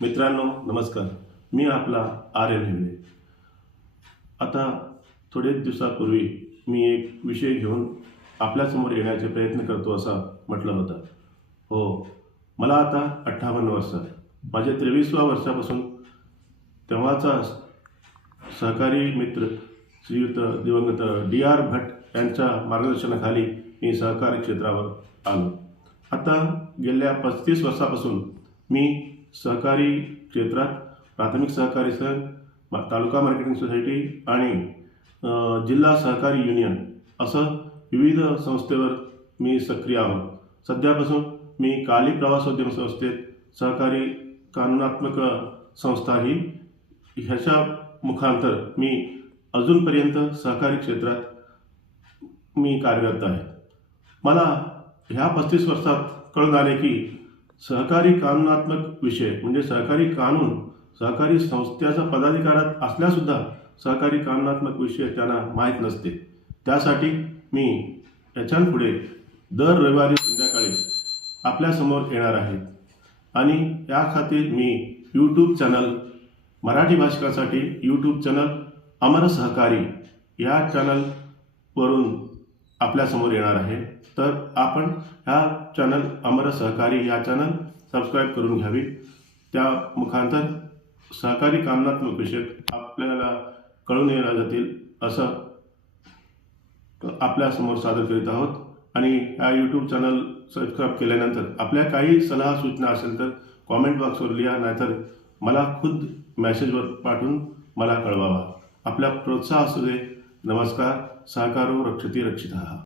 मित्रांनो नमस्कार, मी आपला आर्यन हेगडे। आता थोडेच दिवसापूर्वी मी एक विषय घेऊन आपल्यासमोर येण्याचे प्रयत्न करतो असं म्हटलं होतं। हो, मला आता 58 वर्ष आहे। माझ्या 23व्या वर्षापासून तेव्हाचा सहकारी मित्र श्रीयुत दिवंगत DR भट्ट यांच्या मार्गदर्शनाखाली मी सहकारी क्षेत्रावर आलो। आता गेल्या 35 वर्षापासून मी सहकारी क्षेत्रात प्राथमिक सहकारी संघ, तालुका मार्केटिंग सोसायटी आणि जिल्हा सहकारी युनियन असं विविध संस्थेवर मी सक्रिय आहोत। सध्यापासून मी काली प्रवासोद्यम संस्थेत सहकारी कानुनात्मक संस्था ही ह्याच्या मुखांतर मी अजूनपर्यंत सहकारी क्षेत्रात मी कार्यरत आहे। मला ह्या 35 वर्षात कळून आले की सहकारी कानुनात्मक विषय म्हणजे सहकारी कानून, सहकारी संस्थेचा पदाधिकारात असल्यासुद्धा सहकारी कानुनात्मक विषय त्यांना माहीत नसते। त्यासाठी मी याच्यापुढे दर रविवारी संध्याकाळी आपल्यासमोर येणार आहे आणि या खातीर मी यूट्यूब चॅनल, मराठी भाषिकांसाठी यूट्यूब चॅनल अमर सहकारी या चॅनलवरून आपल्यासमोर येणार आहे। तर आपण ह्या चॅनल अमर सहकारी या चॅनल सबस्क्राईब करून घ्यावी। त्या मुखांतर सहकारी कानुनात्मक विषय आपल्याला कळून येणार जातील असं आपल्यासमोर सादर करीत आहोत। आणि ह्या यूट्यूब चॅनल सबस्क्राईब केल्यानंतर आपल्या काही सल्ला सूचना असेल तर कॉमेंट बॉक्सवर लिहा, नाहीतर मला खुद मेसेजवर पाठवून मला कळवावा। आपला प्रोत्साह असू दे। नमस्कार। सहकारो रक्षति रक्षितः।